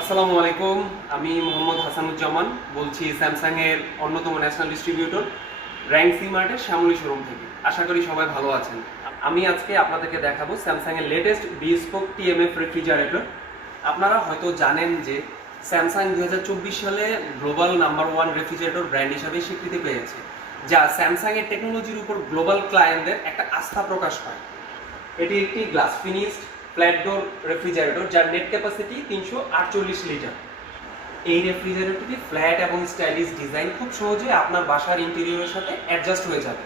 আসসালামু আলাইকুম। আমি মোহাম্মদ হাসানুজ্জামান বলছি স্যামসাং এর অন্যতম ন্যাশনাল ডিস্ট্রিবিউটর র্যাঙ্ক সি মার্টের শ্যামলী শোরুম থেকে। আশা করি সবাই ভালো আছেন। আমি আজকে আপনাদেরকে দেখাবো স্যামসাং এর লেটেস্ট বিস্পোক টিএমএফ রেফ্রিজারেটর। আপনারা হয়তো জানেন যে স্যামসাং 2024 সালে গ্লোবাল নাম্বার 1 রেফ্রিজারেটর ব্র্যান্ড হিসাবে স্বীকৃতি পেয়েছে, যা স্যামসাং এর টেকনোলজির উপর গ্লোবাল ক্লায়েন্টদের একটা আস্থা প্রকাশ করে। এটি একটি গ্লাস ফিনিশড ফ্ল্যাট ডোর রেফ্রিজারেটর যার নেট ক্যাপাসিটি 348 লিটার। এই রেফ্রিজারেটরটি ফ্ল্যাট এবং স্টাইলিশ ডিজাইন খুব সহজে আপনার বাসার ইন্টেরিয়রের সাথে অ্যাডজাস্ট হয়ে যাবে।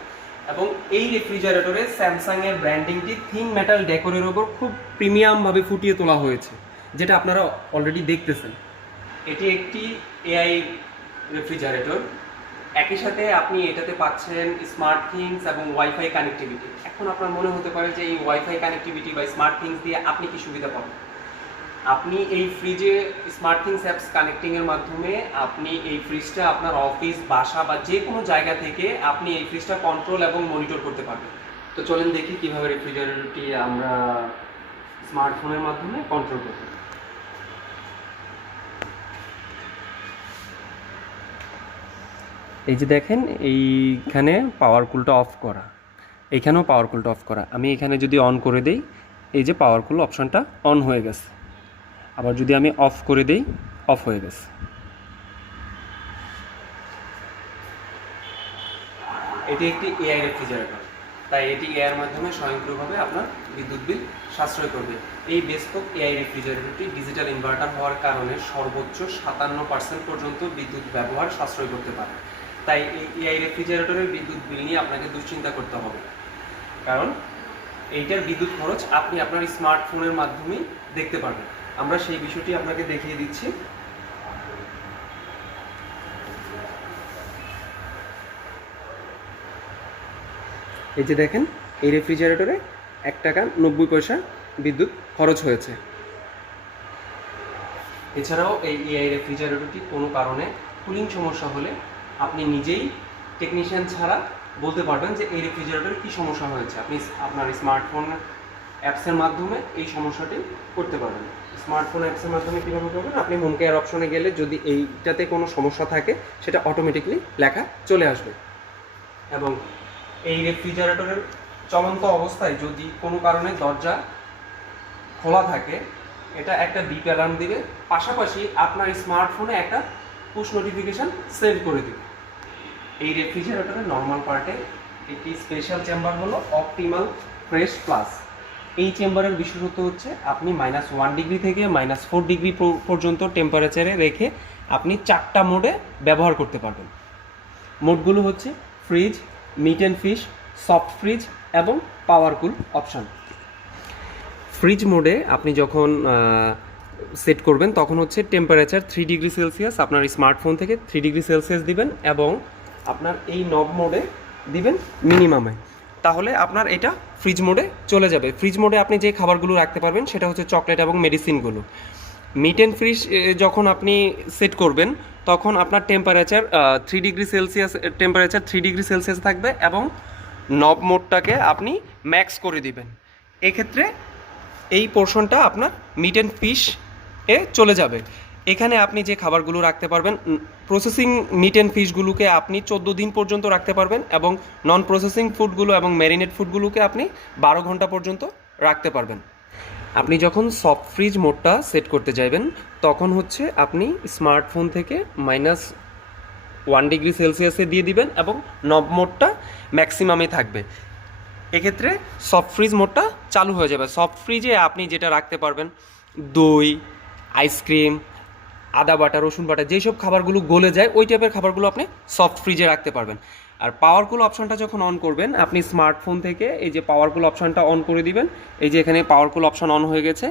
এবং এই রেফ্রিজারেটরে স্যামসাং এর ব্র্যান্ডিংটি থিন মেটাল ডেকোরের ওপর খুব প্রিমিয়ামভাবে ফুটিয়ে তোলা হয়েছে, যেটা আপনারা অলরেডি দেখতেছেন। এটি একটি এআই রেফ্রিজারেটর। একই সাথে আপনি এটাতে পাচ্ছেন স্মার্ট থিংস এবং ওয়াইফাই কানেক্টিভিটি। এখন আপনার মনে হতে পারে যে এই ওয়াইফাই কানেক্টিভিটি বা স্মার্ট থিংস দিয়ে আপনি কি সুবিধা পাবেন। আপনি এই ফ্রিজে স্মার্ট থিংস অ্যাপস কানেক্টিংয়ের মাধ্যমে আপনি এই ফ্রিজটা আপনার অফিস, বাসা বা যে কোনো জায়গা থেকে আপনি এই ফ্রিজটা কন্ট্রোল এবং মনিটর করতে পারবেন। তো চলেন দেখি কীভাবে রেফ্রিজারেটরটি আমরা স্মার্টফোনের মাধ্যমে কন্ট্রোল করতে পারি। এই যে দেখেন, এইখানে পাওয়ার কুলটা অফ করা, এইখানেও পাওয়ার কুলটা অফ করা। আমি এখানে যদি অন করে দেই, এই যে পাওয়ার কুল অপশানটা অন হয়ে গেছে। আবার যদি আমি অফ করে দেই, অফ হয়ে গেছে। এটি একটি এআই রেফ্রিজারেটর, তাই এটি এআইয়ের মাধ্যমে স্বয়ংক্রিয়ভাবে আপনার বিদ্যুৎ বিল সাশ্রয় করবে। এই বেসপোক এআই রেফ্রিজারেটরটি ডিজিটাল ইনভার্টার হওয়ার কারণে সর্বোচ্চ 57% পর্যন্ত বিদ্যুৎ ব্যবহার সাশ্রয় করতে পারে। তাই এই এআই রেফ্রিজারেটরের বিদ্যুৎ বিল নিয়ে আপনাকে দুশ্চিন্তা করতে হবে, কারণ এইটার বিদ্যুৎ খরচ আপনি আপনার স্মার্টফোনের মাধ্যমেই দেখতে পারবেন। আমরা সেই বিষয়টি আপনাকে দেখিয়ে দিচ্ছি। এই যে দেখেন, এই রেফ্রিজারেটরে 1 টাকা 90 পয়সা বিদ্যুৎ খরচ হয়েছে। এছাড়াও এই এআই রেফ্রিজারেটরটি কোনো কারণে কুলিং সমস্যা হলে আপনি নিজেই টেকনিশিয়ান ছাড়া বলতে পারবেন যে এই রেফ্রিজারেটরে কী সমস্যা হয়েছে। আপনি আপনার স্মার্টফোন অ্যাপসের মাধ্যমে এই সমস্যাটি করতে পারবেন। স্মার্টফোন অ্যাপসের মাধ্যমে কীভাবে করবেন, আপনি হোম কেয়ার অপশনে গেলে যদি এইটাতে কোনো সমস্যা থাকে সেটা অটোমেটিকলি লেখা চলে আসবে। এবং এই রেফ্রিজারেটরের চলন্ত অবস্থায় যদি কোনো কারণে দরজা খোলা থাকে, এটা একটা বিপ অ্যালার্ম দিবে, পাশাপাশি আপনার স্মার্টফোনে একটা পুশ নোটিফিকেশান সেন্ড করে দিবে। এই রেফ্রিজারেটরের নর্মাল পার্টে একটি স্পেশাল চেম্বার হলো অপটিমাল ফ্রেশ প্লাস। এই চেম্বারের বিশেষত্ব হচ্ছে আপনি -1 ডিগ্রি থেকে -4 ডিগ্রি পর্যন্ত টেম্পারেচারে রেখে আপনি 4টা মোডে ব্যবহার করতে পারবেন। মোডগুলো হচ্ছে freeze, meat and fish, soft freeze এবং পাওয়ার কুল অপশান। ফ্রিজ মোডে আপনি যখন সেট করবেন তখন হচ্ছে টেম্পারেচার 3 ডিগ্রি সেলসিয়াস আপনার স্মার্টফোন থেকে 3 ডিগ্রি সেলসিয়াস দিবেন, এবং আপনার এই নব মোডে দিবেন মিনিমামে। তাহলে আপনার এটা ফ্রিজ মোডে চলে যাবে। ফ্রিজ মোডে আপনি যে খাবারগুলো রাখতে পারবেন সেটা হচ্ছে চকলেট এবং মেডিসিনগুলো। মিট অ্যান্ড ফিশ যখন আপনি সেট করবেন তখন আপনার টেম্পারেচার 3 ডিগ্রি সেলসিয়াস থাকবে, এবং নব মোডটাকে আপনি ম্যাক্স করে দিবেন। এক্ষেত্রে এই পোর্শনটা আপনার মিট অ্যান্ড ফিশ এ চলে যাবে। এখানে আপনি যে খাবারগুলো রাখতে পারবেন, প্রসেসিং মিট অ্যান্ড ফিশগুলোকে আপনি 14 দিন পর্যন্ত রাখতে পারবেন, এবং নন প্রসেসিং ফুডগুলো এবং ম্যারিনেট ফুডগুলোকে আপনি 12 ঘন্টা পর্যন্ত রাখতে পারবেন। আপনি যখন সফট ফ্রিজ মোডটা সেট করতে যাবেন তখন হচ্ছে আপনি স্মার্টফোন থেকে -1 ডিগ্রি সেলসিয়াসে দিয়ে দিবেন, এবং নব মোডটা ম্যাক্সিমামে থাকবে। এক্ষেত্রে সফট ফ্রিজ মোডটা চালু হয়ে যাবে। সফট ফ্রিজে আপনি যেটা রাখতে পারবেন, দই, আইসক্রিম, আদা বাটা, রসুন বাটা, যেসব খাবারগুলো গলে যায় ওই টাইপের খাবারগুলো আপনি সফট ফ্রিজে রাখতে পারবেন। আর পাওয়ার কুল অপশানটা যখন অন করবেন, আপনি স্মার্টফোন থেকে এই যে পাওয়ার কুল অপশানটা অন করে দিবেন। এই যে এখানে পাওয়ার কুল অপশান অন হয়ে গেছে।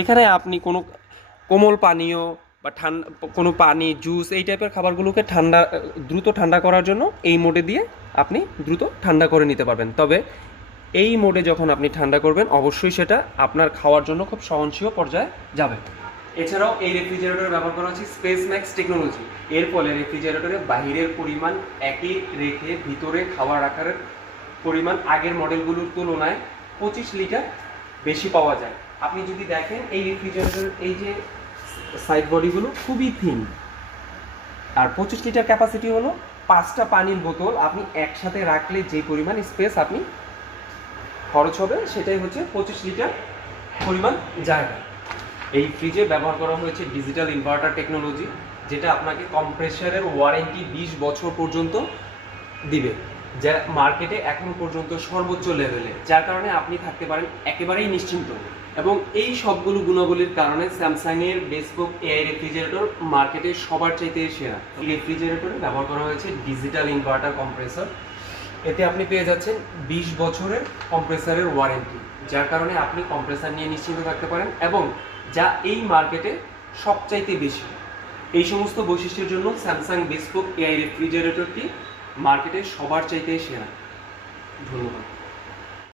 এখানে আপনি কোনো কোমল পানীয় বা কোনো পানি, জুস, এই টাইপের খাবারগুলোকে দ্রুত ঠান্ডা করার জন্য এই মোডে দিয়ে আপনি দ্রুত ঠান্ডা করে নিতে পারবেন। তবে এই মোডে যখন আপনি ঠান্ডা করবেন অবশ্যই সেটা আপনার খাওয়ার জন্য খুব সহনশীল পর্যায়ে যাবে। এছাড়াও এই রেফ্রিজারেটরে ব্যবহার করা হচ্ছে স্পেস ম্যাক্স টেকনোলজি। এর ফলে রেফ্রিজারেটরে বাহিরের পরিমাণ একই রেখে ভিতরে খাবার রাখার পরিমাণ আগের মডেলগুলোর তুলনায় 25 লিটার বেশি পাওয়া যায়। আপনি যদি দেখেন এই রেফ্রিজারেটর এই যে সাইড বডিগুলো খুবই থিন। আর 25 লিটার ক্যাপাসিটি হলো 5টা পানির বোতল আপনি একসাথে রাখলে যে পরিমাণ স্পেস আপনি খরচ হবে সেটাই হচ্ছে 25 লিটার পরিমাণ জায়গা। এই ফ্রিজে ব্যবহার করা হয়েছে ডিজিটাল ইনভার্টার টেকনোলজি, যেটা আপনাকে কম্প্রেসারের ওয়ারেন্টি 20 বছর পর্যন্ত দিবে, যা মার্কেটে এখন পর্যন্ত সর্বোচ্চ লেভেলে, যার কারণে আপনি থাকতে পারেন একেবারেই নিশ্চিন্ত। এবং এই সবগুলো গুণাবলীর কারণে স্যামসাংয়ের বেসপোক এআই রেফ্রিজারেটর মার্কেটে সবার চাইতে সেরা। এই রেফ্রিজারেটরে ব্যবহার করা হয়েছে ডিজিটাল ইনভার্টার কম্প্রেসর। এতে আপনি পেয়ে যাচ্ছেন 20 বছরের কম্প্রেসারের ওয়ারেন্টি, যার কারণে আপনি কম্প্রেসার নিয়ে নিশ্চিন্ত থাকতে পারেন, এবং যা এই মার্কেটে সবচাইতে বেশি। এই সমস্ত বৈশিষ্ট্যের জন্য স্যামসাং বেসপোক এআই রেফ্রিজারেটরটি মার্কেটে সবার চাইতে সেরা। ধন্যবাদ।